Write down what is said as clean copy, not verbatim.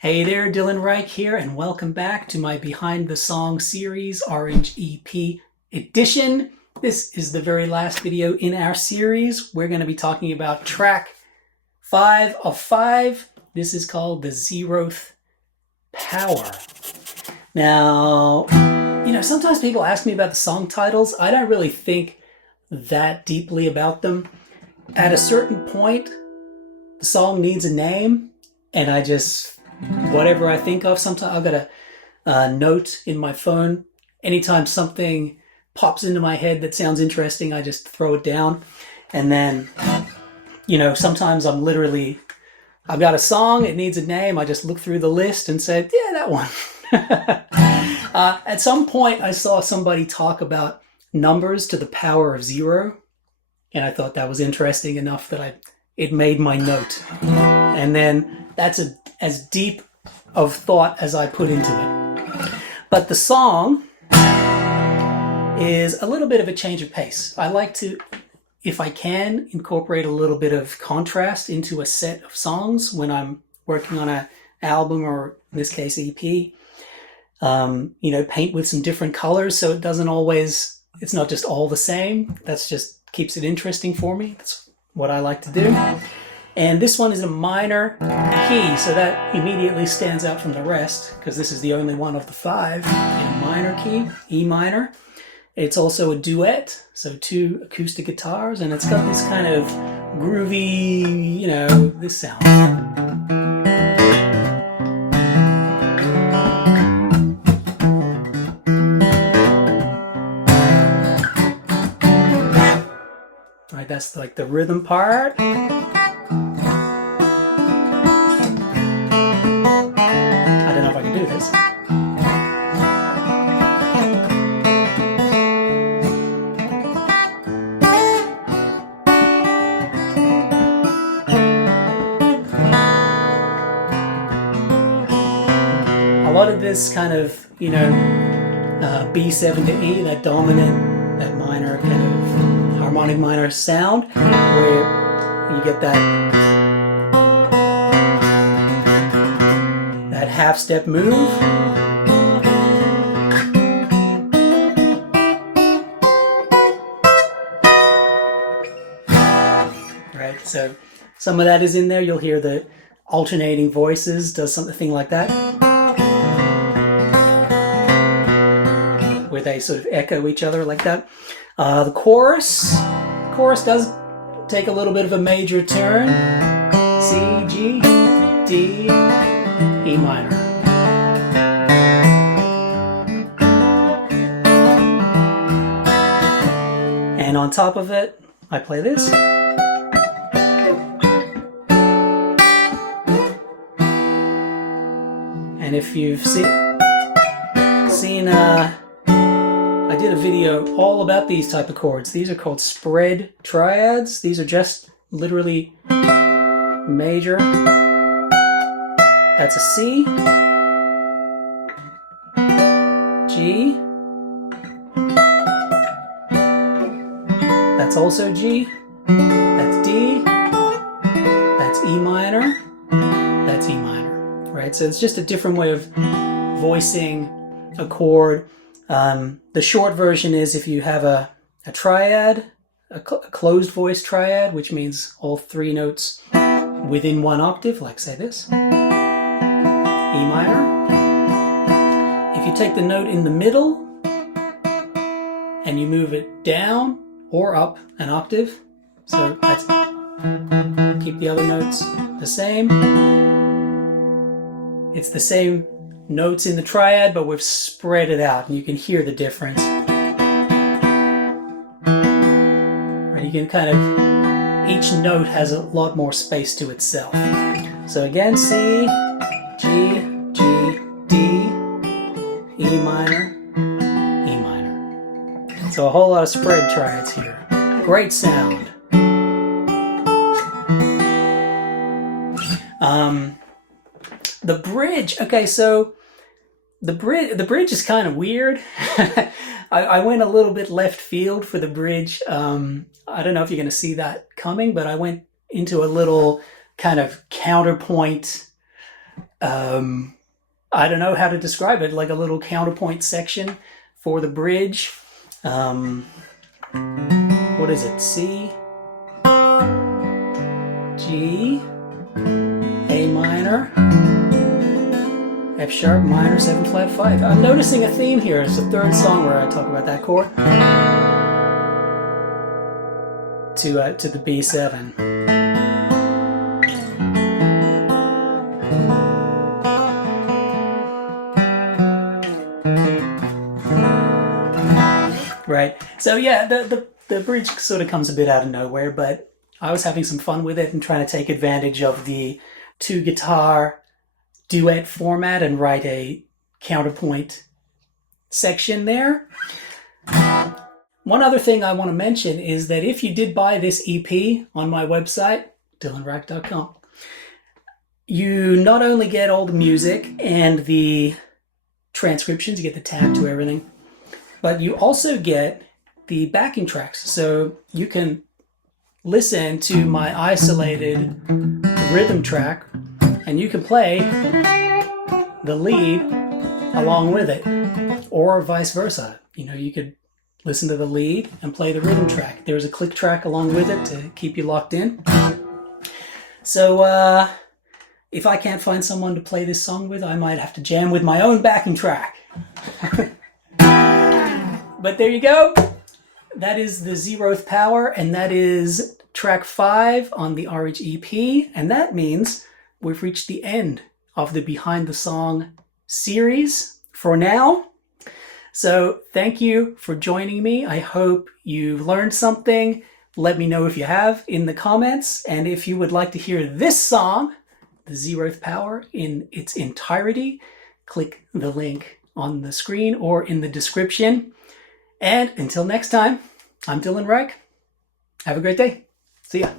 Hey there, Dylan Reich here, and welcome back to my Behind the Song series, Orange EP Edition. This is the very last video in our series. We're going to be talking about track 5 of 5. This is called the Zeroth Power. Now, sometimes people ask me about the song titles. I don't really think that deeply about them. At a certain point, the song needs a name, and I just... whatever I think of. Sometimes I've got a note in my phone. Anytime something pops into my head that sounds interesting, I just throw it down. And then, sometimes I've got a song, it needs a name. I just look through the list and say, yeah, that one. At some point, I saw somebody talk about numbers to the power of 0. And I thought that was interesting enough that it made my note. And then that's as deep of thought as I put into it. But the song is a little bit of a change of pace. I like to, if I can, incorporate a little bit of contrast into a set of songs when I'm working on an album, or in this case EP. Paint with some different colors so it's not just all the same. That's just keeps it interesting for me. That's what I like to do. And this one is a minor key, so that immediately stands out from the rest, because this is the only one of the 5 in a minor key, E minor. It's also a duet, so 2 acoustic guitars, and it's got this kind of groovy, this sound. All right, that's like the rhythm part. A lot of this kind of, B7 to E, that dominant, that minor kind of harmonic minor sound, where you get that half step move. Right, so some of that is in there. You'll hear the alternating voices, does something like that, where they sort of echo each other like that. The chorus does take a little bit of a major turn. C, G, D, E minor. And on top of it, I play this. And if you've seen I did a video all about these type of chords. These are called spread triads. These are just literally major. That's a C, G, that's also G, that's D, that's E minor, that's E minor, right? So it's just a different way of voicing a chord. The short version is if you have a triad, a closed voice triad, which means all 3 notes within 1 octave, like say this, E minor. If you take the note in the middle and you move it down or up an octave, so that's, keep the other notes the same. It's the same notes in the triad, but we've spread it out, and you can hear the difference. Right, you can kind of, each note has a lot more space to itself. So again, C, G, G, D, E minor, E minor. So a whole lot of spread triads here. Great sound. The bridge, okay, so the bridge is kind of weird. I went a little bit left field for the bridge. I don't know if you're going to see that coming, but I went into a little kind of counterpoint I don't know how to describe it, like a little counterpoint section for the bridge. What is it? C, G, A minor, F sharp minor, 7 flat 5. I'm noticing a theme here. It's the third song where I talk about that chord. To the B7. Right. So yeah, the bridge sort of comes a bit out of nowhere, but I was having some fun with it and trying to take advantage of the 2-guitar duet format and write a counterpoint section there. One other thing I want to mention is that if you did buy this EP on my website, dylanreich.com, you not only get all the music and the transcriptions, you get the tab to everything, but you also get the backing tracks. So you can listen to my isolated rhythm track and you can play the lead along with it, or vice versa. You know, you could listen to the lead and play the rhythm track. There's a click track along with it to keep you locked in. So if I can't find someone to play this song with, I might have to jam with my own backing track. But there you go. That is the Zeroth Power, and that is track 5 on the Orange EP. And that means we've reached the end of the Behind the Song series for now. So thank you for joining me. I hope you've learned something. Let me know if you have in the comments. And if you would like to hear this song, the Zeroth Power, in its entirety, click the link on the screen or in the description. And until next time, I'm Dylan Reich. Have a great day. See ya.